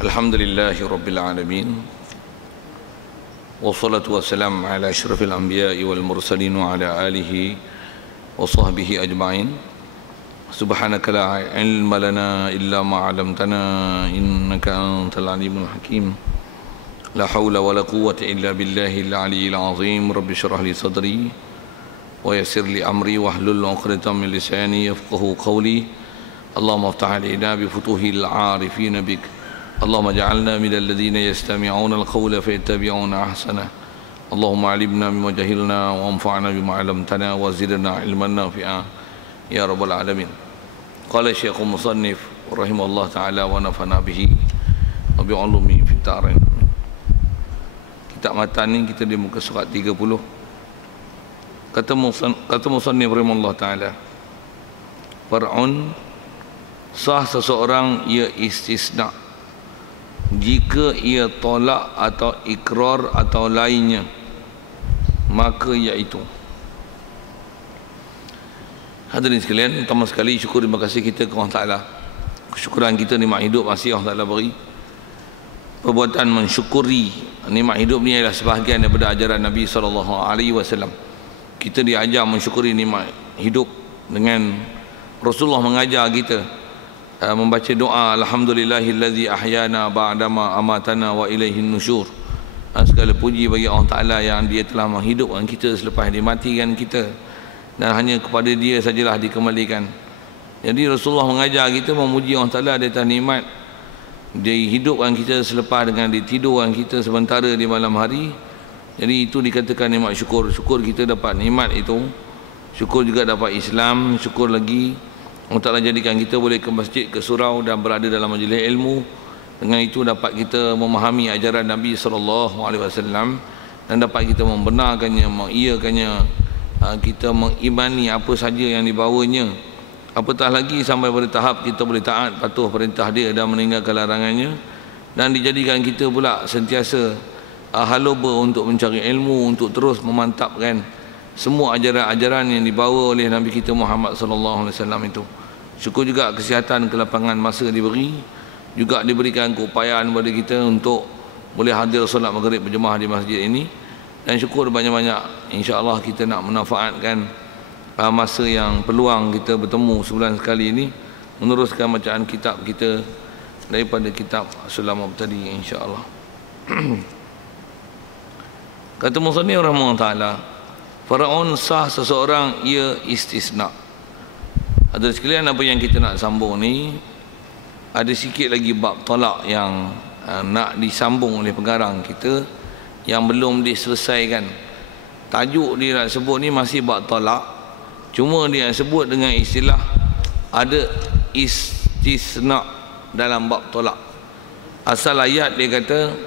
Alhamdulillahi Rabbil Alamin. Wassalatu wassalamu ala asyrafil anbiya'i wal mursalin wa ala alihi wa sahbihi ajma'in. Subhanaka la ilma lana illa ma 'allamtana innaka antal alimul hakim. La hawla wa la quwwata illa billahil aliyyil azim. Rabbi shrah li sadri wa yassir li amri wahlul 'uqdatam min lisani yafqahu qawli. Allahumma iftah 'alaina bi futuhil 'arifin bik. اللهم اجعلنا من الذين يستمعون القول فيتبعون أحسنه. اللهم علمنا بما جهلنا وانفعنا بما علمتنا وزدنا علما نافعا يا رب العالمين. قال الشيخ المصنف رحمه الله تعالى ونفعنا به وبعلومه في الدارين. Kitab matan ni kita di muka surat 30. Kata musannif rahimahullah taala, far'un, sah seseorang ia istisna jika ia tolak atau ikrar atau lainnya, maka iaitu. Hadirin sekalian, pertama sekali syukur terima kasih kita ke Allah Ta'ala. Kesyukuran kita nikmat hidup masih Allah Ta'ala beri. Perbuatan mensyukuri nikmat hidup ni adalah sebahagian daripada ajaran Nabi SAW. Kita diajar mensyukuri nikmat hidup dengan Rasulullah mengajar kita membaca doa alhamdulillahillazi ahyana ba'dama amatana wa ilaihin nusyur. Segala puji bagi Allah Ta'ala yang dia telah menghidupkan kita selepas dia matikan kita, dan hanya kepada dia sajalah dikembalikan. Jadi Rasulullah mengajar kita memuji Allah Ta'ala di atas nikmat dia hidupkan kita selepas dengan ditidurkan kita sementara di malam hari. Jadi itu dikatakan nikmat syukur. Syukur kita dapat nikmat itu, syukur juga dapat Islam, syukur lagi Allah Ta'ala jadikan kita boleh ke masjid, ke surau dan berada dalam majlis ilmu. Dengan itu dapat kita memahami ajaran Nabi SAW dan dapat kita membenarkannya, mengiyakannya, kita mengimani apa saja yang dibawanya. Apatah lagi sampai pada tahap kita boleh taat, patuh perintah dia dan meninggalkan larangannya. Dan dijadikan kita pula sentiasa haloba untuk mencari ilmu, untuk terus memantapkan semua ajaran-ajaran yang dibawa oleh Nabi kita Muhammad SAW itu. Syukur juga kesihatan, kelapangan masa diberi, juga diberikan keupayaan kepada kita untuk boleh hadir solat maghrib berjemaah di masjid ini. Dan syukur banyak-banyak, insya-Allah kita nak memanfaatkan masa yang peluang kita bertemu sebulan sekali ini, meneruskan bacaan kitab kita daripada kitab Sulam tadi, insya-Allah. Kata musannif rahimahullah taala, far'un sah seseorang ia istisna. Ada sekalian apa yang kita nak sambung ni, ada sikit lagi bab talak yang nak disambung oleh pengarang kita yang belum diselesaikan. Tajuk dia nak sebut ni masih bab talak, cuma dia sebut dengan istilah ada istisna dalam bab talak. Asal ayat dia kata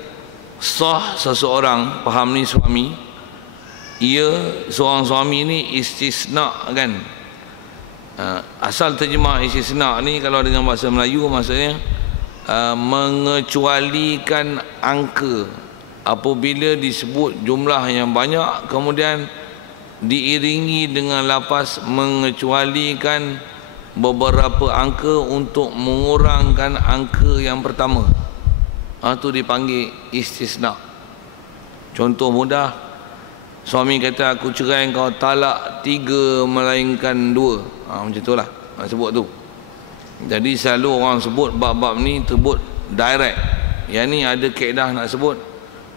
sah seseorang, faham ni suami, ia seorang suami ni istisna kan. Asal terjemah istisna ni kalau dengan bahasa Melayu maksudnya mengecualikan angka. Apabila disebut jumlah yang banyak kemudian diiringi dengan lafaz mengecualikan beberapa angka untuk mengurangkan angka yang pertama, itu dipanggil istisna. Contoh mudah, suami kata aku cerai kau talak 3 melainkan 2. Macam itulah nak sebut tu. Jadi selalu orang sebut bab-bab ni terbut direct. Yang ni ada kaedah nak sebut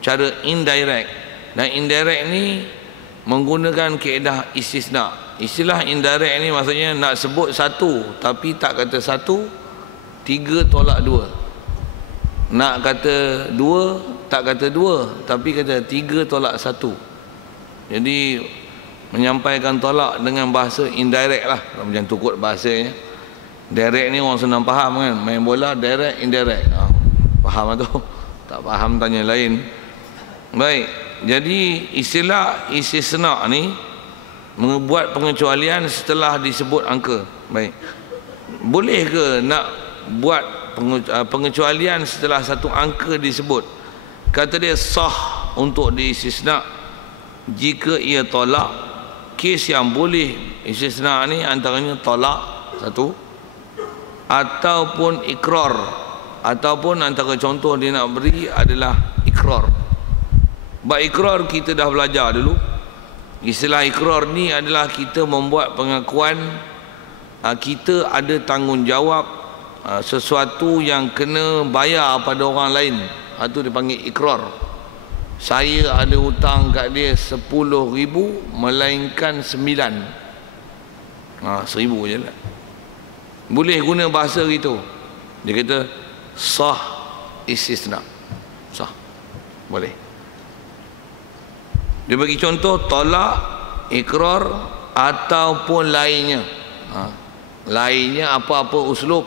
cara indirect. Dan indirect ni menggunakan kaedah istisna. Istilah indirect ni maksudnya nak sebut satu tapi tak kata satu, 3 tolak 2. Nak kata 2 tak kata 2 tapi kata 3 tolak 1. Jadi menyampaikan tolak dengan bahasa indirect lah, macam tu kot bahasanya. Direct ni orang senang faham kan, main bola direct indirect, faham lah tu. Tak faham tanya lain. Baik, jadi istilah istisna ni membuat pengecualian setelah disebut angka. Baik, boleh ke nak buat pengecualian setelah satu angka disebut? Kata dia sah untuk diistisna jika ia tolak. Kes yang boleh istisna ni antaranya tolak satu, ataupun ikrar ataupun antara contoh dia nak beri adalah ikrar. Bab ikrar kita dah belajar dulu. Istilah ikrar ni adalah kita membuat pengakuan kita ada tanggungjawab sesuatu yang kena bayar pada orang lain. Itu dipanggil ikrar. Saya ada hutang kat dia 10,000 melainkan 9. 1,000 je lah. Boleh guna bahasa gitu. Dia kata sah istisna. Sah. Boleh. Dia bagi contoh tolak, ikrar ataupun lainnya. Lainnya apa-apa uslub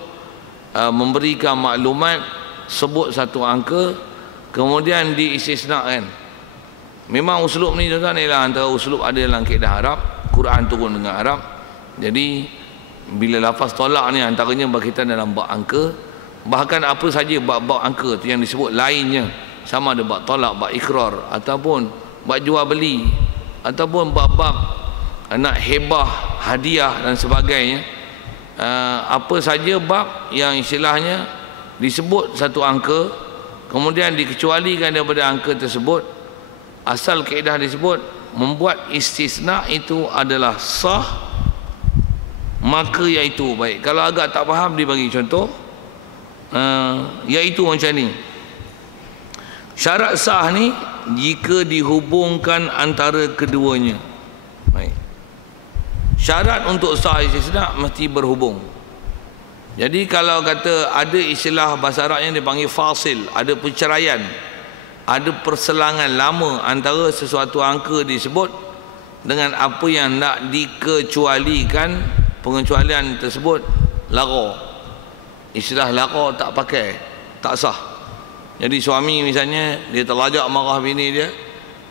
memberikan maklumat, sebut satu angka kemudian diistisnakan. Memang uslub ni tuan-tuan ialah antara uslub ada dalam kaedah Arab. Quran turun dengan Arab. Jadi bila lafaz tolak ni antaranya berkaitan dalam bab angka. Bahkan apa saja bab-bab angka tu yang disebut lainnya, sama ada bab tolak, bab ikrar ataupun bab jual beli ataupun bab-bab nak hebah, hadiah dan sebagainya. Apa saja bab yang istilahnya disebut satu angka kemudian dikecualikan daripada angka tersebut, asal kaedah disebut membuat istisna itu adalah sah, maka iaitu baik. Kalau agak tak faham dia bagi contoh, iaitu macam ni. Syarat sah ni jika dihubungkan antara keduanya. Baik. Syarat untuk sah istisna mesti berhubung. Jadi kalau kata ada istilah bahasa Arab yang dipanggil fasil, ada perceraian, ada perselangan lama antara sesuatu angka disebut dengan apa yang nak dikecualikan, pengecualian tersebut lara. Istilah lara tak pakai, tak sah. Jadi suami misalnya dia terlajak marah bini dia,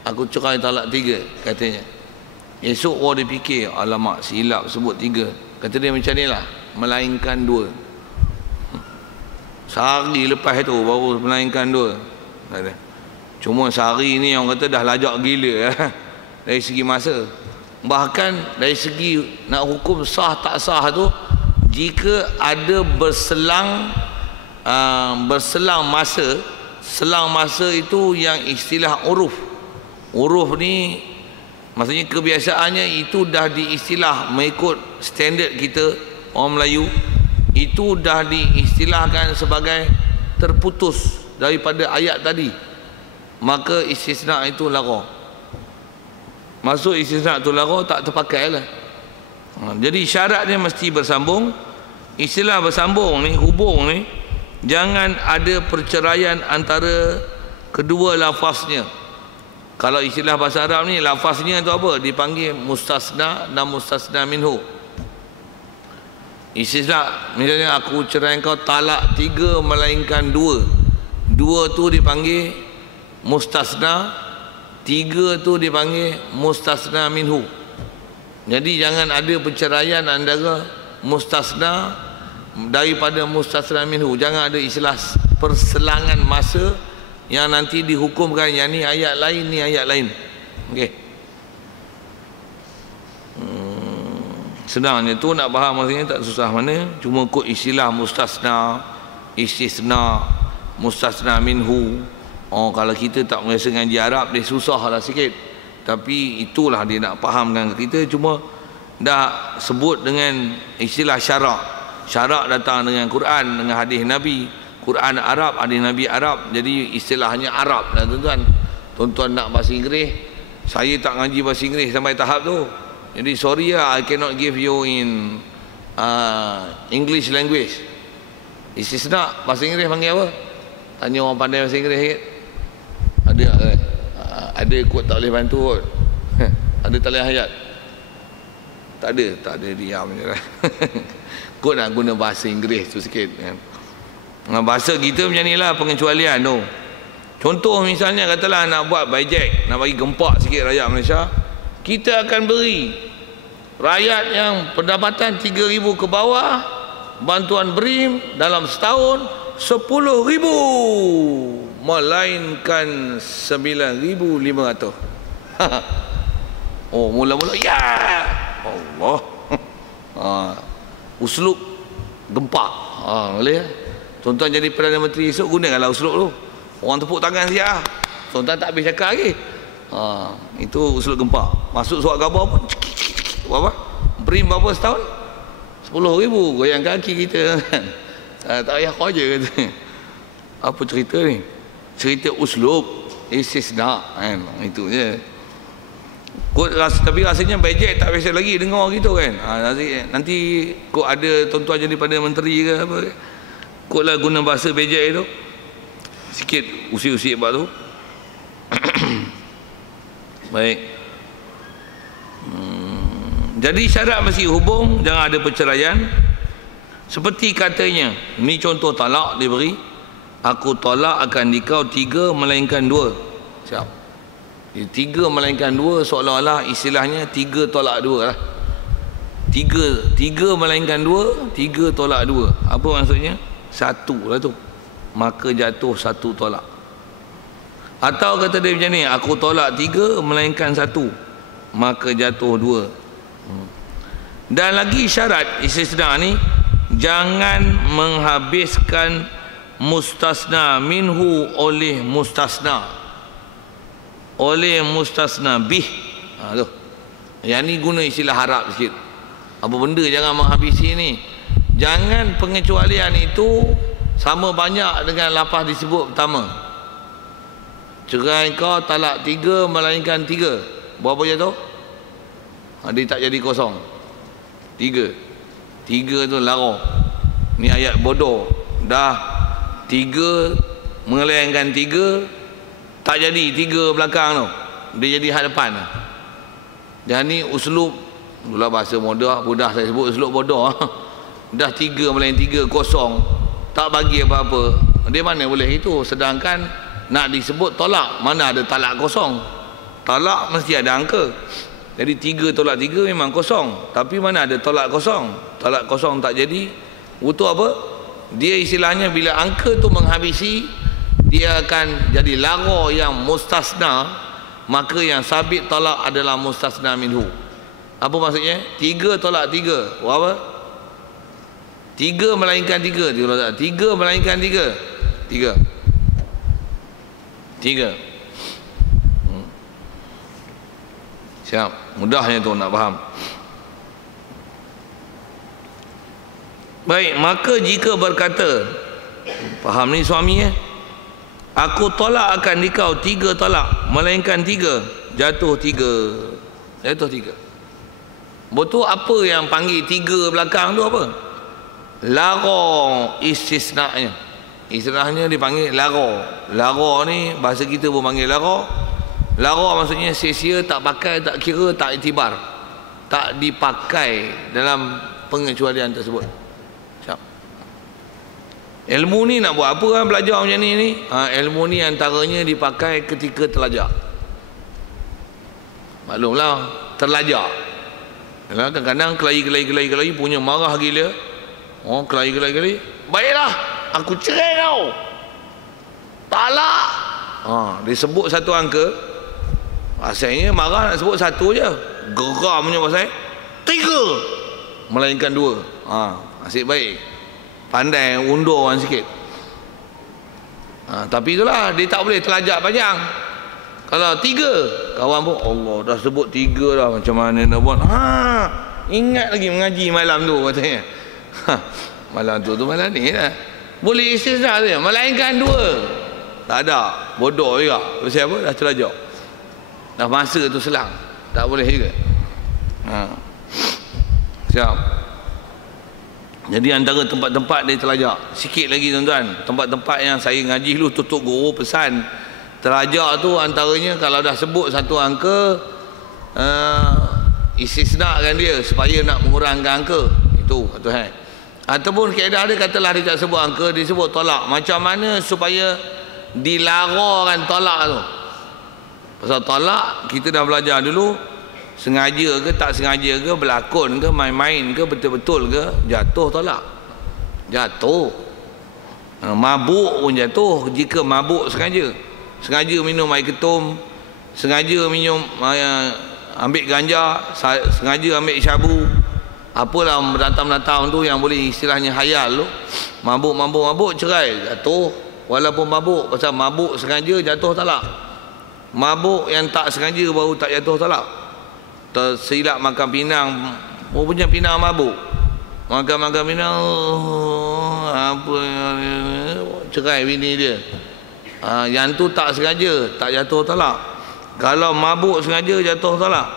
aku cerai talak 3 katanya. Esok dia fikir, alamak silap sebut 3. Kata dia macam ni lah, melainkan 2. Sehari lepas itu baru melainkan 2. Kata. Cuma sehari ni orang kata dah lajak gila dari segi masa. Bahkan dari segi nak hukum sah tak sah tu, jika ada berselang masa. Selang masa itu yang istilah uruf. Uruf ni maksudnya kebiasaannya itu dah diistilah mengikut standard kita orang Melayu, itu dah diistilahkan sebagai terputus daripada ayat tadi, maka istisna itu lara. Masuk istisna itu lara, tak terpakai lah. Jadi syaratnya mesti bersambung. Istilah bersambung ni, hubung ni, jangan ada perceraian antara kedua lafaznya. Kalau istilah bahasa Arab ni, lafaznya tu apa? Dipanggil mustasna dan mustasna minhu. Istilah misalnya aku cerai kau talak 3 melainkan 2. 2 tu dipanggil mustasna, 3 tu dipanggil mustasna minhu. Jadi jangan ada perceraian antara mustasna daripada mustasna minhu. Jangan ada istilah perselangan masa yang nanti dihukumkan yang ni ayat lain, ni ayat lain. Okey. Senangnya tu nak faham maksudnya, tak susah mana. Cuma kod istilah mustasna, istisna, mustasna minhu. Kalau kita tak biasa ngaji Arab, dia susah lah sikit. Tapi itulah dia nak fahamkan kita. Cuma dah sebut dengan istilah syarak. Syarak datang dengan Quran, dengan hadis Nabi. Quran Arab, hadis Nabi Arab. Jadi istilahnya Arab lah tuan-tuan. Tuan-tuan nak bahasa Inggeris, saya tak ngaji bahasa Inggeris sampai tahap tu. Jadi sorry lah, I cannot give you in English language. Istisna bahasa Inggeris panggil apa? Tanya orang pandai bahasa Inggeris sikit. Ada kot tak boleh bantu kot. Ada tak boleh ayat? Tak ada, diam je lah. Kot nak guna bahasa Inggeris tu sikit kan. Bahasa kita macam ni lah pengecualian tu. Contoh misalnya katalah nak buat buyback, nak bagi gempak sikit rakyat Malaysia, kita akan beri rakyat yang pendapatan 3,000 ke bawah bantuan BRIM dalam setahun 10,000 melainkan 9,500. Oh, mula-mula ya Allah. Uslub gempak. Boleh. Tuan-tuan jadi Perdana Menteri esok, gunakanlah uslub tu. Orang tepuk tangan siap. Tuan-tuan tak habis cakap lagi. Itu uslub gempak. Masuk surat khabar pun berapa? Beri berapa setahun? 10,000 goyang kaki kita. Tak payah kerja kata. Apa cerita ni? Cerita uslub istisna kan. Itu je. Tapi rasanya bajet tak biasa lagi dengar gitu kan. Nanti kok ada tuan-tuan jadi Perdana Menteri ke apa, koklah guna bahasa bajet tu sikit, usik-usik bab tu. Baik. Jadi syarat masih hubung, jangan ada perceraian. Seperti katanya, ni contoh talak dia beri, aku tolak akan dikau 3 melainkan 2. Siap. 3 melainkan 2 seolah-olah istilahnya 3 tolak 2 lah. 3 melainkan 2, 3 tolak 2. Apa maksudnya? 1 lah tu. Maka jatuh 1 tolak. Atau kata dia macam ni, aku tolak 3 melainkan 1, maka jatuh 2. Dan lagi syarat istisna ni, jangan menghabiskan mustasna minhu oleh mustasna bih. Tu. Yang ni guna istilah Arab sikit. Apa benda jangan menghabisi ni? Jangan pengecualian itu sama banyak dengan lafaz disebut pertama. Cerai kau talak 3 melainkan 3. Berapa jatuh? Dia tak jadi kosong. 3 tu lara. Ni ayat bodoh. Dah 3 melainkan 3, tak jadi 3 belakang tu. Dia jadi had depan. Dan ni uslub, itulah bahasa mudah saya sebut uslub bodoh. Dah 3 melainkan 3 kosong, tak bagi apa-apa. Dia mana boleh itu? Sedangkan nak disebut tolak, mana ada talak kosong? Talak mesti ada angka. Jadi 3 tolak 3 memang kosong, tapi mana ada tolak kosong? Talak kosong tak jadi. Butuh apa? Dia istilahnya bila angka tu menghabisi, dia akan jadi lara yang mustasna, maka yang sabit talak adalah mustasna minhu. Apa maksudnya? 3 tolak 3. Berapa? 3 melainkan 3. 3 melainkan 3. 3. Siap. Mudahnya tu nak faham. Baik, maka jika berkata, faham ni suami aku tolak akan dikau 3 tolak melainkan 3, jatuh 3. Betul apa yang panggil 3 belakang tu apa? Lara istisna'nya. Istilahnya dipanggil lara. Lara ni bahasa kita pun panggil lara. Lara maksudnya sia-sia, tak pakai, tak kira, tak iktibar, tak dipakai dalam pengecualian tersebut. Ilmu ni nak buat apa kan, belajar macam ni? Ilmu ni antaranya dipakai ketika terlajak. Maklumlah, terlajak. Kadang-kadang kelahi punya marah gila. Kelahi. Baiklah, aku cerai kau. Talak. Disebut satu angka. Asalnya marah nak sebut satu je. Geram punya pasal 3 melainkan 2. Asyik baik. Pandai undur orang sikit. Tapi itulah, dia tak boleh terlajak panjang. Kalau 3, kawan pun Allah dah sebut 3 dah, macam mana nak buat? Ingat lagi mengaji malam tu katanya. Malam tu malam ni lah. Boleh istisna tu, melainkan 2. Tak ada, bodoh juga. Pasal apa? Dah terlajak. Dah masa tu selang, tak boleh juga. Siap. Jadi antara tempat-tempat dia terlajak. Sikit lagi tuan-tuan, tempat-tempat yang saya ngaji dulu, tutup guru pesan terlajak tu antaranya kalau dah sebut satu angka, istisna kan dia supaya nak mengurangkan angka. Itu kata ataupun kaedah dia katalah dia tak sebut angka, dia sebut tolak. Macam mana supaya dilarakan tolak tu? Pasal tolak kita dah belajar dulu, sengaja ke tak sengaja ke, berlakon ke, main-main ke, betul-betul ke, jatuh tolak. Jatuh. Mabuk pun jatuh jika mabuk sengaja. Sengaja minum air ketum, sengaja minum ambil ganja, sengaja ambil syabu, apalah menatang-menatang tu yang boleh istilahnya hayal tu, Mabuk cerai, jatuh. Walaupun mabuk, pasal mabuk sengaja jatuh talak. Mabuk yang tak sengaja baru tak jatuh talak. Tersilap makan pinang, punya pinang mabuk. Makan pinang, apa cerai bini dia. Yang tu tak sengaja, tak jatuh talak. Kalau mabuk sengaja jatuh talak.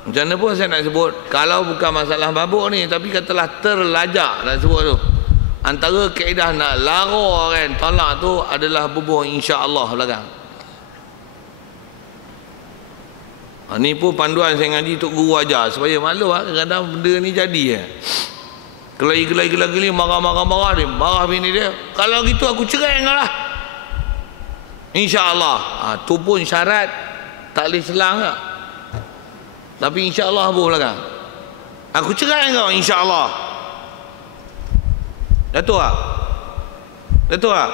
Macam mana pun saya nak sebut, kalau bukan masalah mabuk ni, tapi katalah terlajak nak sebut tu. Antara kaedah nak lara kan talak tu adalah bubuh insya-Allah belakang. Ni pun panduan saya ngaji Tok Guru ajar supaya maklum kadang-kadang benda ni jadi Kelai marah dia, marah bini dia. Kalau gitu aku cerai engkau lah. Insya-Allah. Tu pun syarat tak boleh selang tak. Tapi insya-Allah apa belakang? Aku cerai engkau insya-Allah. Jatuh tak? Jatuh tak?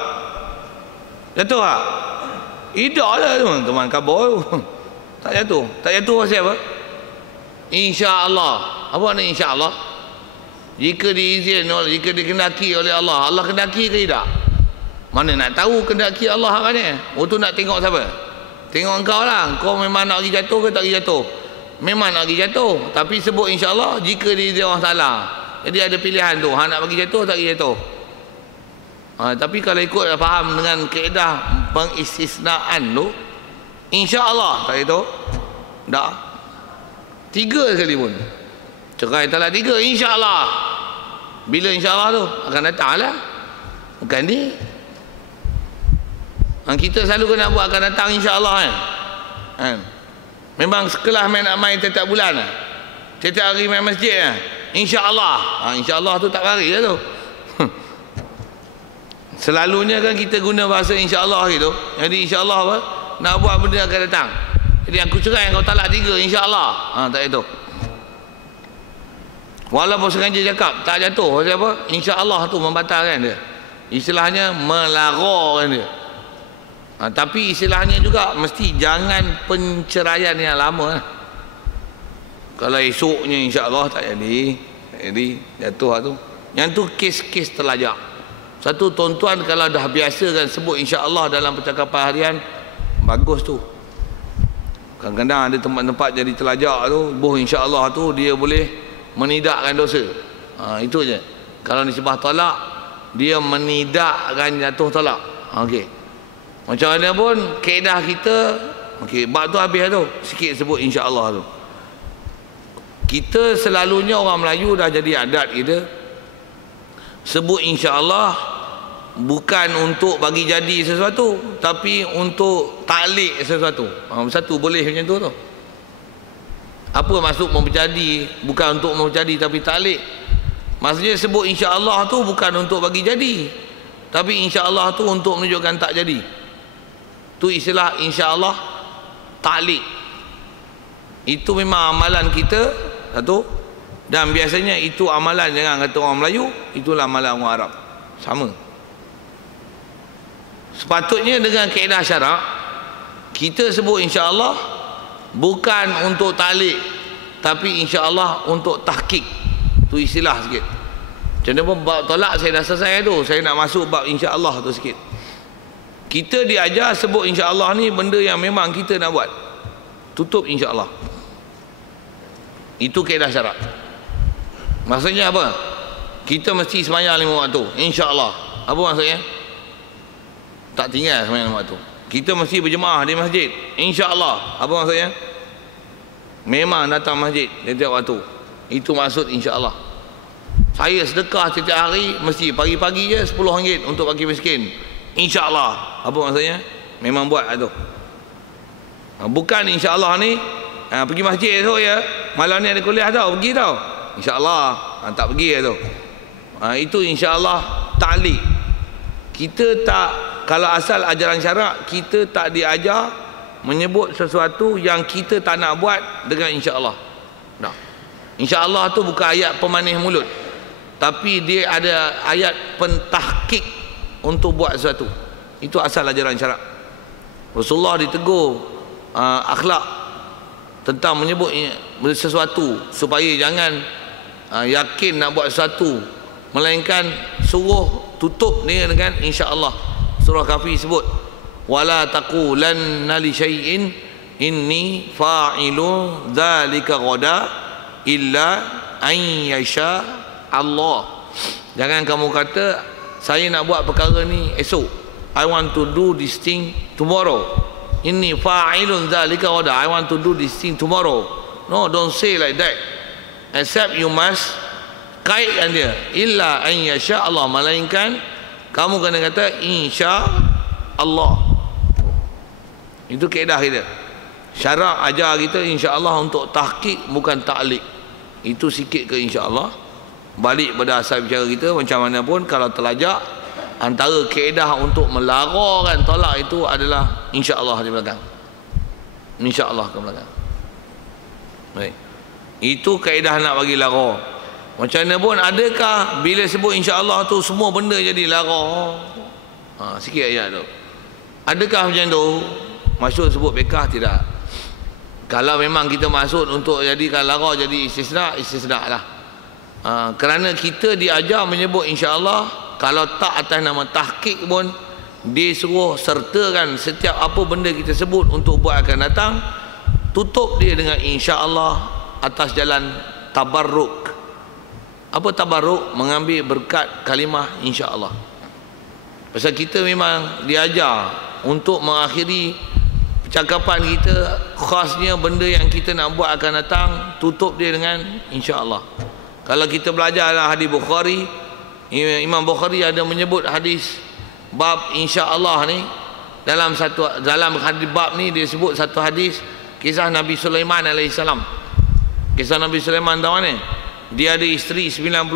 Jatuh tak? Tidak lah teman kabur. Tak jatuh. Tak jatuh pasal apa? InsyaAllah. Apa makna insyaAllah? Jika diizin, jika dikendaki oleh Allah. Allah kendaki ke tidak? Mana nak tahu kendaki Allah kan ni? Tu nak tengok siapa? Tengok engkau lah. Kau memang nak pergi jatuh ke tak pergi jatuh? Memang nak pergi jatuh. Tapi sebut insyaAllah jika diizin Allah Ta'ala. Jadi ada pilihan tu, nak bagi jatuh tak bagi jatuh. Tapi kalau ikut faham dengan kaedah pengistisnaan tu, insya-Allah tak itu. Tak. 3 sekali pun. Cerai talak 3 insya-Allah. Bila insya-Allah tu akan datanglah. Bukan ni. Kita selalu kena buat akan datang insya-Allah kan. Memang sekelas nak main setiap bulan setiap hari main masjid insya-Allah. Insya-Allah tu tak lari lah tu. Selalunya kan kita guna bahasa insya-Allah gitu. Jadi insya-Allah apa? Nak buat benda akan datang. Jadi aku cerai kau talak 3 insya-Allah. Tak itu. Walaupun sengaja cakap tak jatuh pasal apa? Insya-Allah tu membatalkan dia. Istilahnya melarakan dia. Tapi istilahnya juga mesti jangan penceraian yang lama. Kalau esoknya insya-Allah tak jadi jatuh tu. Yang tu kes-kes terlajak. Satu tuan-tuan kalau dah biasa kan sebut insya-Allah dalam percakapan harian, bagus tu. Kadang-kadang ada tempat-tempat jadi terlajak tu, buh insya-Allah tu dia boleh menidakkan dosa. Itu je. Kalau nisbah talak, dia menidakkan jatuh talak. Okey. Macam mana pun kaedah kita, okey, bab tu habis tu. Sikit sebut insya-Allah tu. Kita selalunya orang Melayu dah jadi adat kita sebut insya-Allah bukan untuk bagi jadi sesuatu, tapi untuk taklik sesuatu. Satu boleh macam tu. Apa maksud memperjadi? Bukan untuk memperjadi tapi taklik. Maksudnya sebut insya-Allah tu bukan untuk bagi jadi, tapi insya-Allah tu untuk menunjukkan tak jadi. Tu istilah insya-Allah taklik. Itu memang amalan kita satu, dan biasanya itu amalan, jangan kata orang Melayu, itulah amalan orang Arab sama. Sepatutnya dengan kaedah syarak kita sebut insya-Allah bukan untuk taklik, tapi insya-Allah untuk tahqiq. Tu istilah sikit. Macam mana pun bab tolak saya dah selesai tu, saya nak masuk bab insya-Allah tu sikit. Kita diajar sebut insya-Allah ni benda yang memang kita nak buat. Tutup insya-Allah. Itu kaedah syarak. Maksudnya apa? Kita mesti sembahyang 5 waktu insya-Allah. Apa maksudnya? Tak tinggal sembahyang 5 waktu. Kita mesti berjemaah di masjid insya-Allah. Apa maksudnya? Memang datang masjid setiap waktu. Itu maksud insya-Allah. Saya sedekah setiap hari mesti pagi-pagi je RM10 untuk bagi miskin insya-Allah. Apa maksudnya? Memang buat tu. Bukan insya-Allah ni pergi masjid esok ya, malam ni ada kuliah tau, pergi tau insya-Allah. Tak pergi tu. Itu insya-Allah ta'liq. Kita tak, kalau asal ajaran syarak kita tak diajar menyebut sesuatu yang kita tak nak buat dengan insya-Allah. Nah, insya-Allah tu bukan ayat pemanis mulut, tapi dia ada ayat pentahqiq untuk buat sesuatu. Itu asal ajaran syarak. Rasulullah ditegur akhlak tentang menyebut sesuatu supaya jangan yakin nak buat sesuatu, melainkan suruh tutup dia dengan insya-Allah. Surah Kahfi sebut wala taqulanna li syai'in inni fa'ilu dzalika ghada illa an yasha Allah. Jangan kamu kata saya nak buat perkara ni esok, I want to do this thing tomorrow. Inni fa'ilun dzalika ghada, I want to do this thing tomorrow. No, don't say like that. Except you must kaitkan dia illa an yasha Allah, melainkan kamu kena kata insya Allah. Itu kaedah kita. Syarak ajar kita insya Allah untuk tahqiq bukan ta'liq. Itu sikit ke insya Allah. Balik pada asal bicara kita, macam mana pun kalau terlajak, antara kaedah untuk melarakan tolak itu adalah insya Allah di belakang. Insya Allah ke belakang. Baik. Itu kaedah nak bagi lara. Macam mana pun, adakah bila sebut insya Allah tu semua benda jadi lara? Sikit ayat tu. Adakah macam tu? Maksud sebut bekah? Tidak. Kalau memang kita maksud untuk jadikan lara jadi istisna, istisna lah. Kerana kita diajar menyebut insya Allah, kalau tak atas nama tahqiq pun dia suruh sertakan setiap apa benda kita sebut untuk buat akan datang, tutup dia dengan insya Allah atas jalan tabarruk. Apa tabarruk? Mengambil berkat kalimah insya Allah. Pasal kita memang diajar untuk mengakhiri percakapan kita, khasnya benda yang kita nak buat akan datang, tutup dia dengan insya Allah. Kalau kita belajar hadis Bukhari, Imam Bukhari ada menyebut hadis bab insya Allah ni, dalam hadis bab ni dia sebut satu hadis kisah Nabi Sulaiman alaihissalam. Kisah Nabi Sulaiman tahu ni, dia ada isteri 90,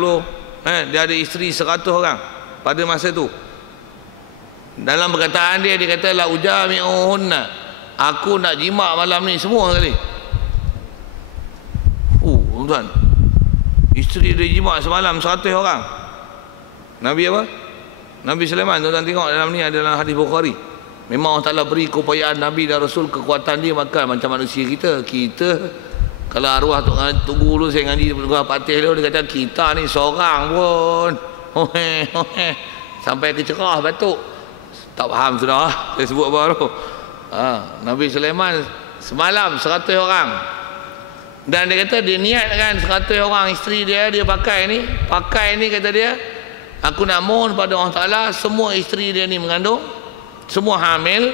dia ada isteri 100 orang pada masa tu. Dalam perkataan dia kata la ujami'uhunna, aku nak jima' malam ni semua sekali. Tuan, isteri dia jima' semalam 100 orang. Nabi apa? Nabi Sulaiman. Tuan tengok dalam ni adalah hadis Bukhari. Memang Allah Ta'ala beri keupayaan Nabi dan Rasul, kekuatan dia makan macam manusia kita. Kalau arwah tunggu dulu saya ngaji dengan patih dia, dia kata kita ni seorang pun sampai kecerah batuk. Tak faham sudah saya sebut apa tu. Nabi Sulaiman semalam 100 orang. Dan dia kata dia niatkan 100 orang isteri dia pakai ni kata dia, aku nak mohon pada Allah Ta'ala semua isteri dia ni mengandung, semua hamil,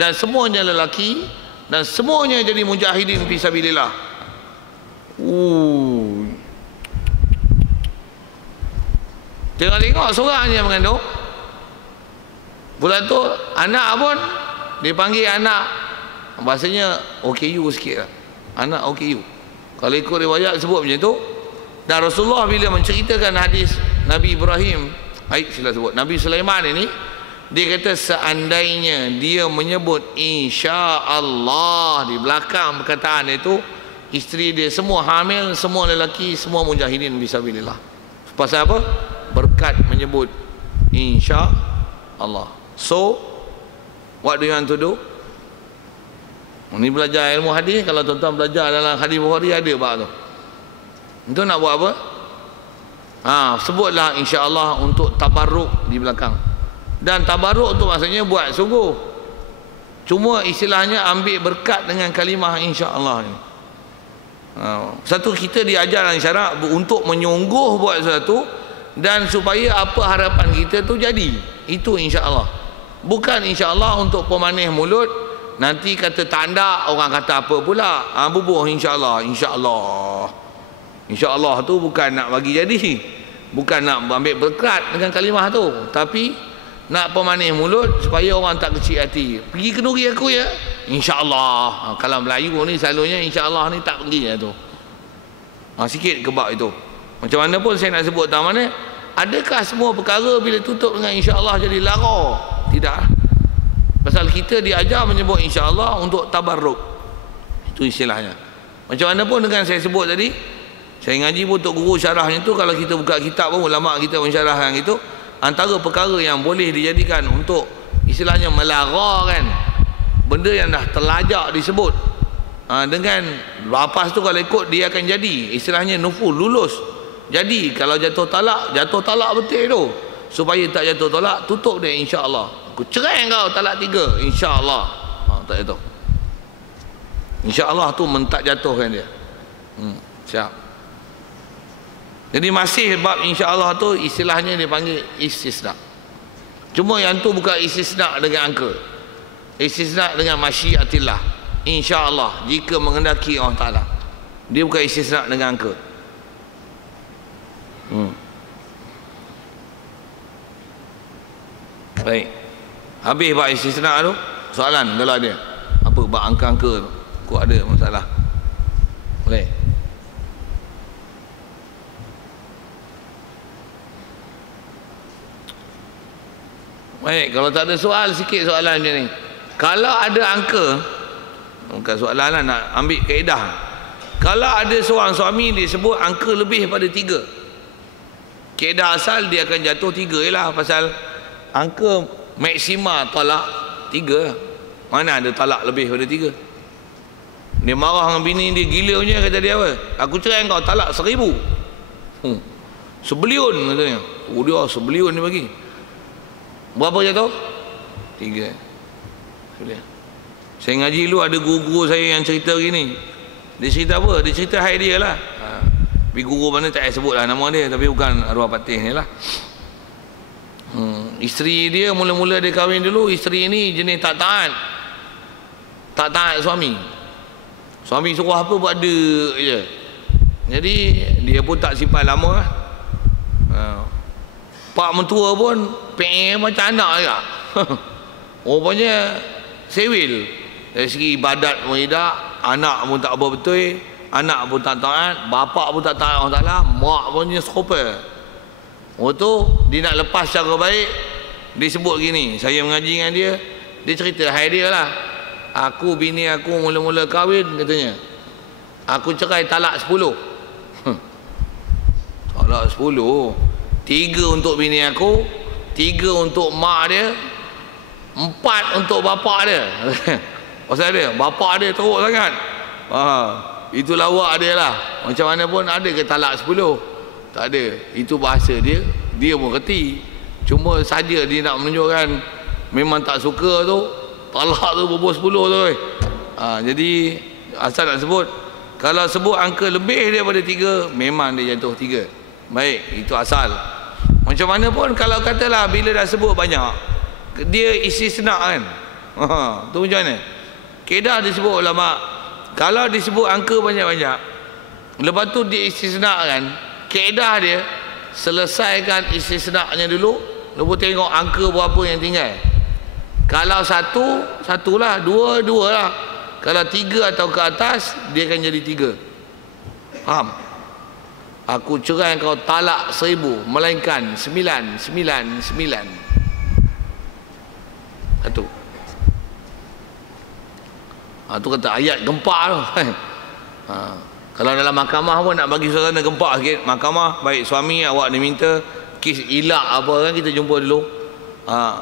dan semuanya lelaki, dan semuanya jadi mujahidin fisabilillah. Tengok seorang je mengandung. Pula tu anak pun dipanggil anak, bahasanya OKU sikit lah, anak OKU. Kalau ikut riwayat sebut macam tu. Dan Rasulullah bila menceritakan hadis Nabi Ibrahim, sila sebut Nabi Sulaiman ini, dia kata seandainya dia menyebut insya Allah di belakang perkataan itu, isteri dia semua hamil, semua lelaki, semua mujahidin fisabilillah. Pasal apa? Berkat menyebut insya Allah. So what do you want to do? Ini belajar ilmu hadis. Kalau tuan-tuan belajar dalam hadis Bukhari ada bab tu. Itu nak buat apa? Sebutlah insya Allah untuk tabarruk di belakang. Dan tabarruk tu maksudnya buat sungguh. Cuma istilahnya ambil berkat dengan kalimah insya Allah ni. Satu, kita diajar dalam syarak untuk menyungguh buat sesuatu, dan supaya apa harapan kita tu jadi. Itu insya Allah. Bukan insya Allah untuk pemanis mulut, nanti kata tanda orang kata apa pula, bubuh insya Allah. Insya Allah, insya Allah tu bukan nak bagi jadi, bukan nak ambil berkat dengan kalimah tu, tapi nak pemanis mulut supaya orang tak kecil hati. Pergi kenduri aku ya, insya Allah. Kalau Melayu ni selalunya insya Allah ni tak pergi lah tu. Sikit kebab itu. Macam mana pun saya nak sebut tahu mana, adakah semua perkara bila tutup dengan insya Allah jadi lara? Tidak. Pasal kita diajar menyebut insya Allah untuk tabarruk. Itu istilahnya. Macam mana pun dengan saya sebut tadi, saya ngaji pun untuk guru syarahnya tu, kalau kita buka kitab pun ulama kita mensyarahkan itu, antara perkara yang boleh dijadikan untuk istilahnya melarakan benda yang dah terlajak disebut, dengan lepas tu kalau ikut dia akan jadi istilahnya nuful, lulus. Jadi kalau jatuh talak betul tu. supaya tak jatuh tolak, tutup dia insya-Allah. Aku cerai kau talak 3 insya-Allah. Tak jatuh. Insya-Allah tu mentak jatuhkan dia. Siap. Jadi masih bab insya-Allah tu istilahnya dipanggil istisna. Cuma yang tu bukan istisna dengan angka. Istisna dengan masyiatillah. Insya-Allah jika menghendaki Allah Taala. Dia bukan istisna dengan angka. Baik. Habis bab istisna tu, soalan kalau ada. Apa bab angka-angka tu? Kau ada masalah. Boleh. Baik, kalau tak ada soal, sikit soalan macam ni. Kalau ada angka, bukan soalan lah, nak ambil kaedah. Kalau ada seorang suami disebut angka lebih pada 3, kaedah asal dia akan jatuh 3 je lah, pasal angka maksima talak 3. Mana ada talak lebih pada 3? Dia marah dengan bini dia, gila punya, kata dia apa? Aku cerai kau, talak 1000. Sebelion katanya. Dia sebelion dia bagi. Berapa jatuh? 3. Saya ngaji dulu, ada guru-guru saya yang cerita gini. Dia cerita apa? Dia cerita hai dia lah. Tapi guru mana tak payah sebut lah nama dia, tapi bukan arwah patih ni lah. Isteri dia mula-mula dia kahwin dulu, isteri ni jenis tak taat. Tak taat suami. Suami suruh apa buat ada je. Jadi dia pun tak simpan lama lah. Pak mentua pun macam anak juga. Rupanya sewil. Dari segi ibadat pun tidak, anak pun tak apa betul, anak pun tak taat, bapak pun tak taat Allah Ta'ala, mak pun dia serupa. Tu dia nak lepas secara baik, dia sebut gini, saya mengaji dengan dia, dia cerita hai dia lah. Aku, bini aku mula-mula kahwin, katanya, aku cerai talak 10. Talak 10. 3 untuk bini aku, 3 untuk mak dia, 4 untuk bapak dia. Pasal dia, bapak dia teruk sangat. Itu lawak dia lah. Macam mana pun ada ke talak 10? Tak ada. Itu bahasa dia, dia pun reti. Cuma saja dia nak menunjukkan memang tak suka tu, talak tu berbual 10 tu. Jadi asal nak sebut, kalau sebut angka lebih daripada 3, memang dia jatuh 3. Baik, itu asal. Macam mana pun kalau katalah bila dah sebut banyak, dia istisna kan. Tu macam mana? Kaedah disebut ulama, kalau disebut angka banyak-banyak, lepas tu dia istisna kan, kaedah dia selesaikan istisna-nya dulu, lepas tengok angka berapa yang tinggal. Kalau 1, 1 lah, 2, 2 lah. Kalau 3 atau ke atas, dia akan jadi 3. Faham? Aku cerai kau talak 1000, melainkan 999. Satu. Tu kata ayat gempak tu. Kalau dalam mahkamah pun nak bagi suasana gempak sikit, mahkamah, baik suami awak diminta kes ilak apa kan, kita jumpa dulu.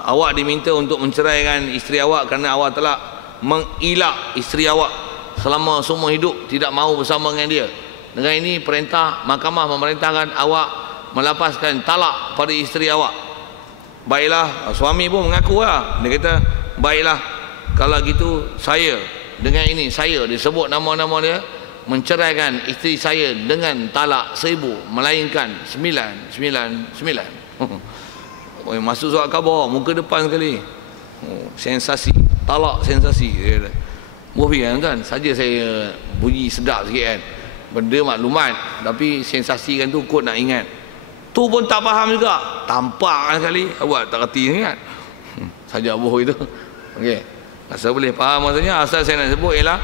Awak diminta untuk menceraikan isteri awak kerana awak telah mengilak isteri awak selama seumur hidup, tidak mahu bersama dengan dia. Dengan ini perintah mahkamah memerintahkan awak melepaskan talak pada isteri awak. Baiklah, suami pun mengaku lah. Dia kata, baiklah, kalau gitu saya dengan ini, saya disebut nama-nama dia, menceraikan isteri saya dengan talak 1000, melainkan 999. Masuk surat khabar, muka depan sekali. Sensasi, talak sensasi. Buah kan, saja saya bunyi sedap sikit kan, benda maklumat, tapi sensasi kan tu kot nak ingat. Tu pun tak faham juga, tampak sekali, awak tak reti ingat. Saja buah itu. Okey, asal boleh faham maksudnya. Asal saya nak sebut ialah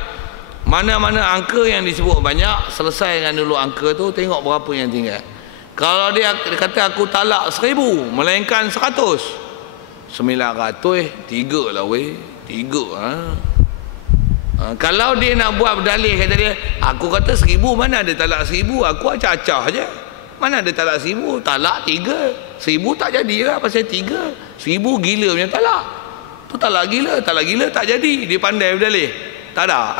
mana-mana angka yang disebut banyak, selesaikan dulu angka tu, tengok berapa yang tinggal. Kalau dia kata aku talak 1000, melainkan 100, 900, 3 lah weh, 3 kalau dia nak buat berdalih, kata dia, aku kata 1000, mana ada talak 1000, aku acah-acah je. Mana ada talak 1000, talak 3. 1000 tak jadilah pasal 3. 1000 gila punya talak. Tu talak gila tak jadi. Dia pandai berdalih. Tak ada.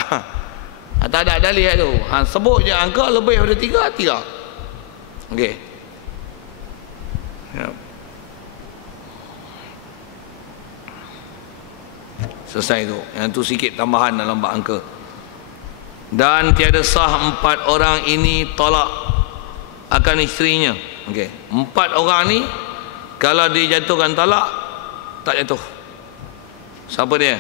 Tak ada dalih tu. Sebut je angka lebih daripada 3. Okey. Ya. selesai tu. Yang tu sikit tambahan dalam bab angka. Dan tiada sah 4 orang ini tolak akan isterinya. Okey, 4 orang ni kalau dia jatuhkan talak, tak jatuh. Siapa dia?